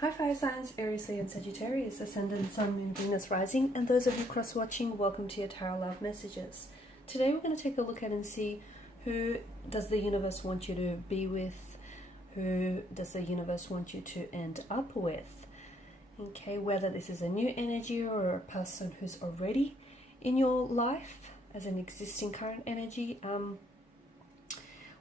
Hi Fire Signs, Aries, Leo and Sagittarius, Ascendant, Sun, Moon, Venus, Rising, and those of you cross-watching, welcome to your Tarot Love Messages. Today we're going to take a look at and see who does the universe want you to be with, who does the universe want you to end up with. Okay, whether this is a new energy or a person who's already in your life as an existing current energy.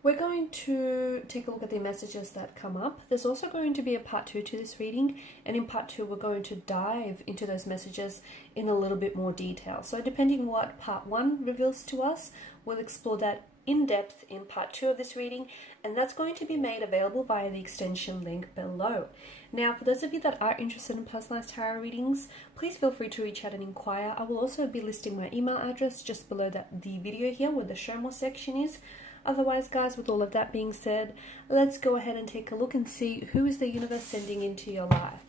We're going to take a look at the messages that come up. There's also going to be a part 2 to this reading, and in part 2 we're going to dive into those messages in a little bit more detail. So depending on what part 1 reveals to us, we'll explore that in depth in part 2 of this reading, and that's going to be made available via the extension link below. Now, for those of you that are interested in personalized tarot readings, please feel free to reach out and inquire. I will also be listing my email address just below the video here where the show more section is. Otherwise, guys, with all of that being said, let's go ahead and take a look and see who is the universe sending into your life.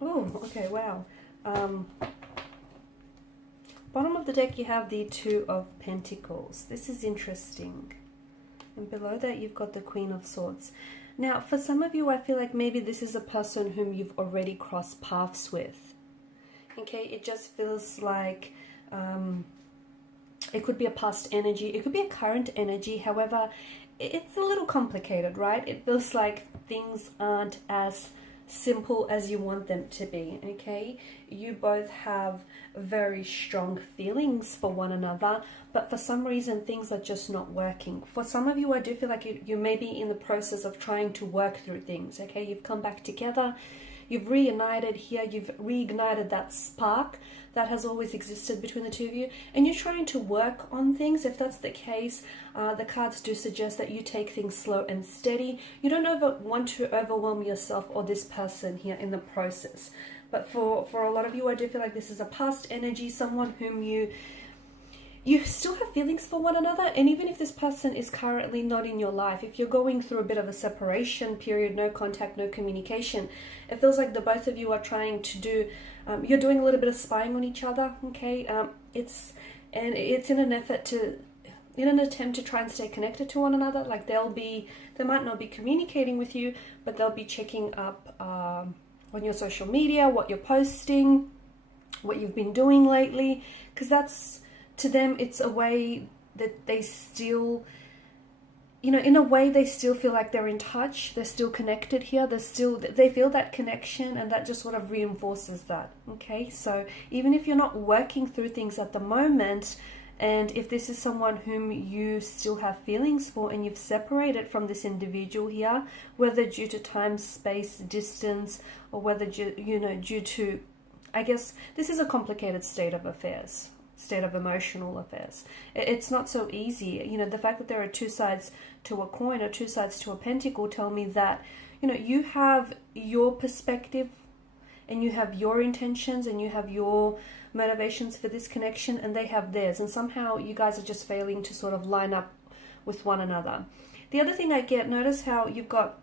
Oh, okay, wow. Bottom of the deck you have the Two of Pentacles. This is interesting. And below that you've got the Queen of Swords. Now, for some of you, I feel like maybe this is a person whom you've already crossed paths with. Okay, it just feels like it could be a past energy. It could be a current energy. However, it's a little complicated, right? It feels like things aren't as simple as you want them to be. Okay, you both have very strong feelings for one another, but for some reason things are just not working. For some of you, I do feel like you may be in the process of trying to work through things. Okay, you've come back together, you've reunited here, you've reignited that spark that has always existed between the two of you, and you're trying to work on things. If that's the case, the cards do suggest that you take things slow and steady. You don't want to overwhelm yourself or this person here in the process. But for a lot of you, I do feel like this is a past energy, someone whom you still have feelings for one another. And even if this person is currently not in your life, if you're going through a bit of a separation period, no contact, no communication, it feels like the both of you are trying to do, you're doing a little bit of spying on each other. Okay, it's in an attempt to try and stay connected to one another. Like they might not be communicating with you, but they'll be checking up on your social media, what you're posting, what you've been doing lately, because that's, to them, it's a way that they still, in a way they still feel like they're in touch, they're still connected here, they feel that connection, and that just sort of reinforces that. Okay, so even if you're not working through things at the moment, and if this is someone whom you still have feelings for and you've separated from this individual here, whether due to time, space, distance, or whether due to, I guess this is a complicated state of affairs, state of emotional affairs. It's not so easy. The fact that there are two sides to a coin or two sides to a pentacle tell me that, you have your perspective and you have your intentions and you have your motivations for this connection, and they have theirs, and somehow you guys are just failing to sort of line up with one another. The other thing I get, notice how you've got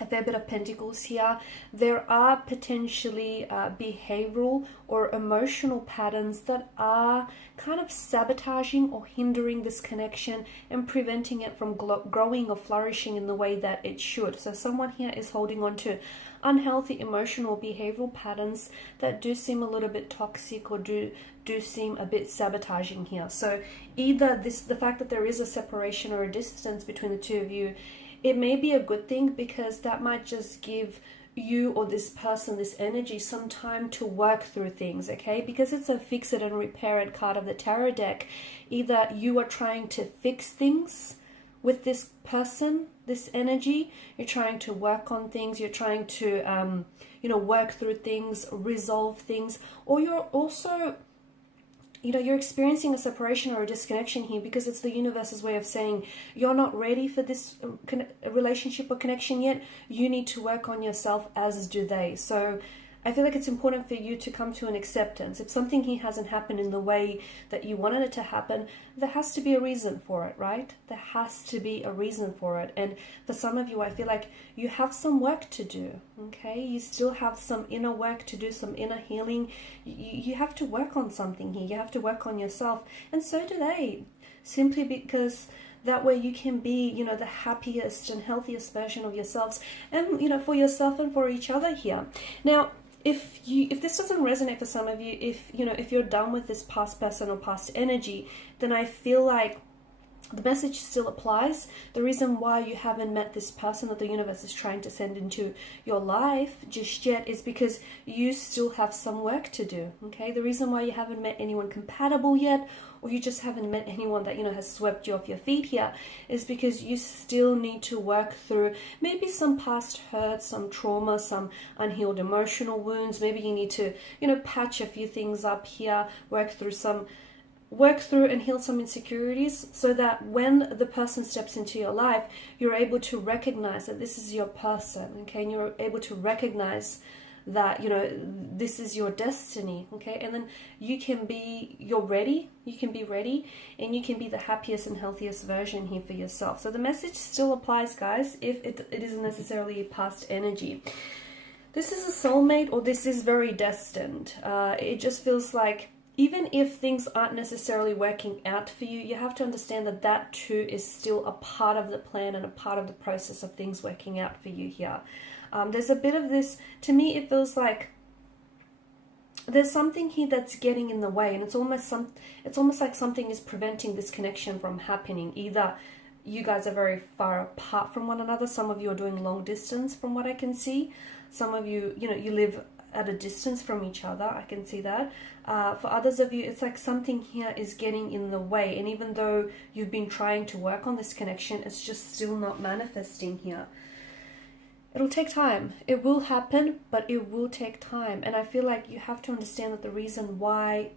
a fair bit of pentacles here. There are potentially behavioral or emotional patterns that are kind of sabotaging or hindering this connection and preventing it from growing or flourishing in the way that it should. So someone here is holding on to unhealthy emotional behavioral patterns that do seem a little bit toxic or do seem a bit sabotaging here. So either the fact that there is a separation or a distance between the two of you, it may be a good thing, because that might just give you or this person, this energy, some time to work through things. Okay, because it's a fix it and repair it card of the tarot deck. Either you are trying to fix things with this person, this energy. You're trying to work on things, you're trying to work through things, resolve things, or you're also you're experiencing a separation or a disconnection here, because it's the universe's way of saying you're not ready for this relationship or connection yet. You need to work on yourself, as do they. So I feel like it's important for you to come to an acceptance. If something here hasn't happened in the way that you wanted it to happen, there has to be a reason for it, right? There has to be a reason for it. And for some of you, I feel like you have some work to do, okay? You still have some inner work to do, some inner healing. You have to work on something here. You have to work on yourself. And so do they, simply because that way you can be, the happiest and healthiest version of yourselves, and, for yourself and for each other here. Now, if this doesn't resonate for some of you, if you're done with this past person or past energy, then I feel like the message still applies. The reason why you haven't met this person that the universe is trying to send into your life just yet is because you still have some work to do, okay? The reason why you haven't met anyone compatible yet, or you just haven't met anyone that, has swept you off your feet here, is because you still need to work through maybe some past hurt, some trauma, some unhealed emotional wounds. Maybe you need to, patch a few things up here, work through and heal some insecurities, so that when the person steps into your life, you're able to recognize that this is your person, okay? And you're able to recognize that, this is your destiny, okay? And then you can be ready, and you can be the happiest and healthiest version here for yourself. So the message still applies, guys, if it isn't necessarily a past energy. This is a soulmate, or this is very destined. It just feels like, even if things aren't necessarily working out for you, you have to understand that that too is still a part of the plan and a part of the process of things working out for you here. There's a bit of this, to me it feels like there's something here that's getting in the way, and it's almost like something is preventing this connection from happening. Either you guys are very far apart from one another. Some of you are doing long distance from what I can see. Some of you, you live at a distance from each other. I can see that. For others of you, it's like something here is getting in the way, and even though you've been trying to work on this connection, it's just still not manifesting here. It'll take time. It will happen, but it will take time. And I feel like you have to understand that the reason why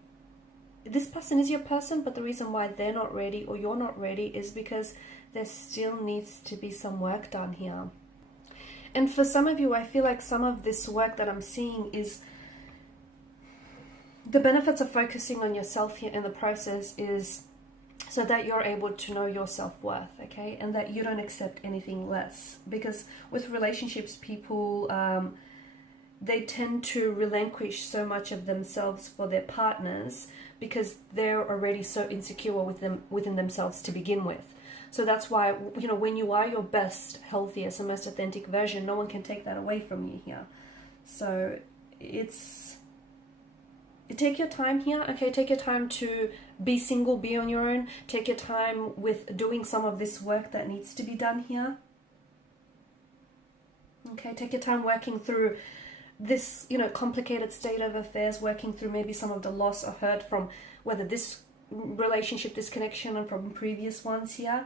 this person is your person, but the reason why they're not ready or you're not ready is because there still needs to be some work done here. And for some of you, I feel like some of this work that I'm seeing is the benefits of focusing on yourself here in the process is so that you're able to know your self-worth, okay? And that you don't accept anything less. Because with relationships, people, they tend to relinquish so much of themselves for their partners because they're already so insecure within themselves to begin with. So that's why, when you are your best, healthiest, and most authentic version, no one can take that away from you here. So take your time here, okay? Take your time to be single, be on your own. Take your time with doing some of this work that needs to be done here. Okay, take your time working through this, complicated state of affairs, working through maybe some of the loss or hurt from whether this relationship, this connection, and from previous ones here.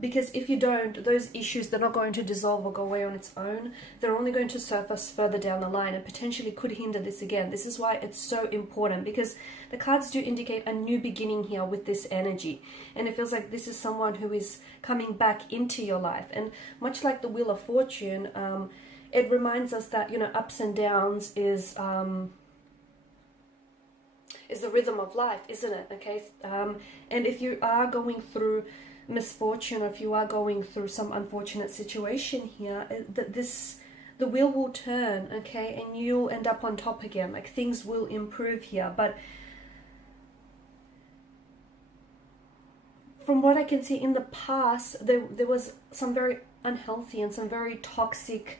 Because if you don't, those issues, they're not going to dissolve or go away on its own. They're only going to surface further down the line and potentially could hinder this again. This is why it's so important, because the cards do indicate a new beginning here with this energy. And it feels like this is someone who is coming back into your life. And much like the Wheel of Fortune, it reminds us that, ups and downs is the rhythm of life, isn't it? Okay. And if you are going through misfortune, or if you are going through some unfortunate situation here, the wheel will turn, okay, and you'll end up on top again. Like, things will improve here. But from what I can see in the past, there was some very unhealthy and some very toxic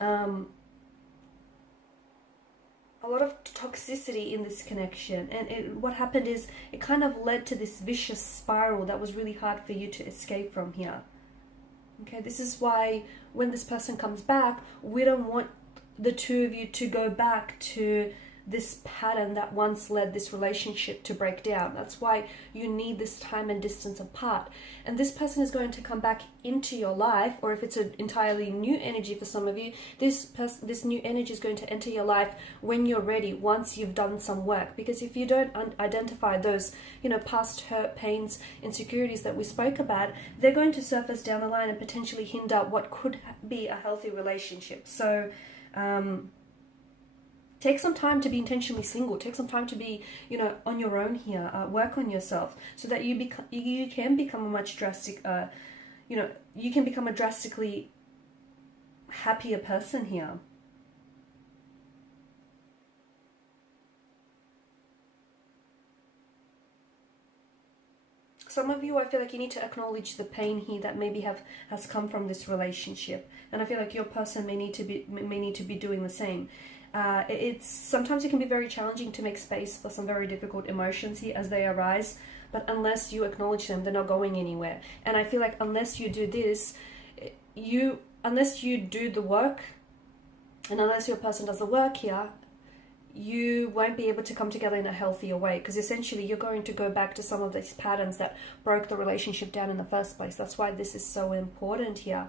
a lot of toxicity in this connection, and what happened is it kind of led to this vicious spiral that was really hard for you to escape from here. Okay, this is why when this person comes back, we don't want the two of you to go back to this pattern that once led this relationship to break down. That's why you need this time and distance apart. And this person is going to come back into your life, or if it's an entirely new energy for some of you, this new energy is going to enter your life when you're ready, once you've done some work. Because if you don't identify those, past hurt, pains, insecurities that we spoke about, they're going to surface down the line and potentially hinder what could be a healthy relationship. So take some time to be intentionally single. Take some time to be, on your own here. Work on yourself so that you can become a much you can become a drastically happier person here. Some of you, I feel like you need to acknowledge the pain here that maybe has come from this relationship, and I feel like your person may need to be doing the same. It's sometimes it can be very challenging to make space for some very difficult emotions here as they arise, but unless you acknowledge them, they're not going anywhere. And I feel like unless you do this, unless you do the work, and unless your person does the work here, you won't be able to come together in a healthier way, because essentially you're going to go back to some of these patterns that broke the relationship down in the first place. That's why this is so important here.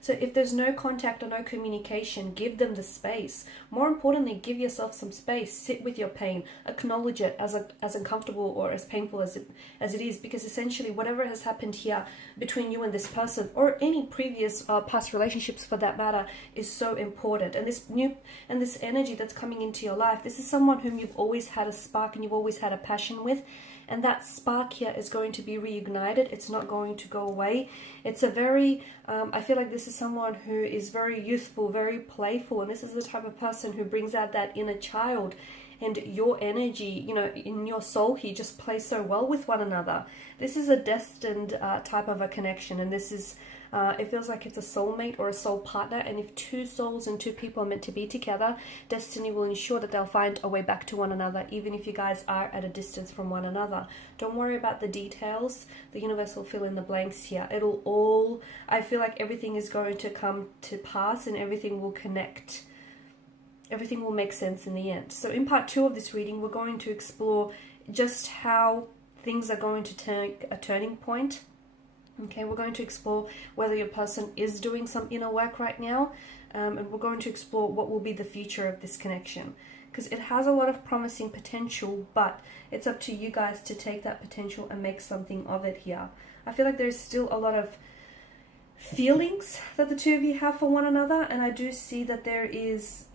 So if there's no contact or no communication, give them the space. More importantly, give yourself some space. Sit with your pain. Acknowledge it as uncomfortable or as painful as it is, because essentially whatever has happened here between you and this person, or any previous past relationships for that matter, is so important. And this energy that's coming into your life, this is someone whom you've always had a spark and you've always had a passion with. And that spark here is going to be reignited. It's not going to go away. It's a very, I feel like this is someone who is very youthful, very playful. And this is the type of person who brings out that inner child. And your energy, in your soul here just plays so well with one another. This is a destined type of a connection. And this is, it feels like it's a soulmate or a soul partner. And if two souls and two people are meant to be together, destiny will ensure that they'll find a way back to one another, even if you guys are at a distance from one another. Don't worry about the details. The universe will fill in the blanks here. I feel like everything is going to come to pass and everything will connect. Everything will make sense in the end. So in part 2 of this reading, we're going to explore just how things are going to take a turning point. Okay, we're going to explore whether your person is doing some inner work right now, and we're going to explore what will be the future of this connection, because it has a lot of promising potential, but it's up to you guys to take that potential and make something of it here. I feel like there's still a lot of feelings that the two of you have for one another, and I do see that there is,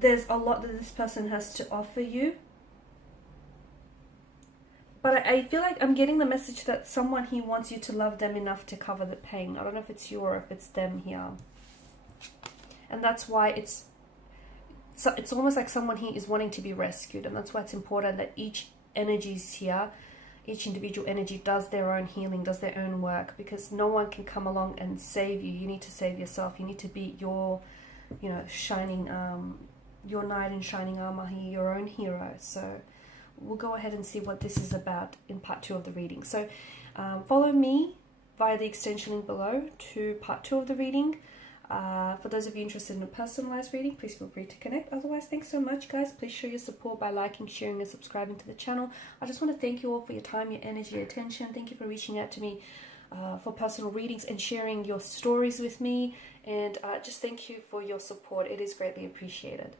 there's a lot that this person has to offer you. But I feel like I'm getting the message that someone here wants you to love them enough to cover the pain. I don't know if it's you or if it's them here. And that's why it's almost like someone here is wanting to be rescued. And that's why it's important that each energies here, each individual energy does their own healing, does their own work. Because no one can come along and save you. You need to save yourself. You need to be your, shining, your knight in shining armor here, your own hero. So we'll go ahead and see what this is about in part 2 of the reading. So follow me via the extension link below to part 2 of the reading. For those of you interested in a personalized reading, please feel free to connect. Otherwise, thanks so much, guys. Please show your support by liking, sharing, and subscribing to the channel. I just want to thank you all for your time, your energy, your attention. Thank you for reaching out to me for personal readings and sharing your stories with me. And just thank you for your support. It is greatly appreciated.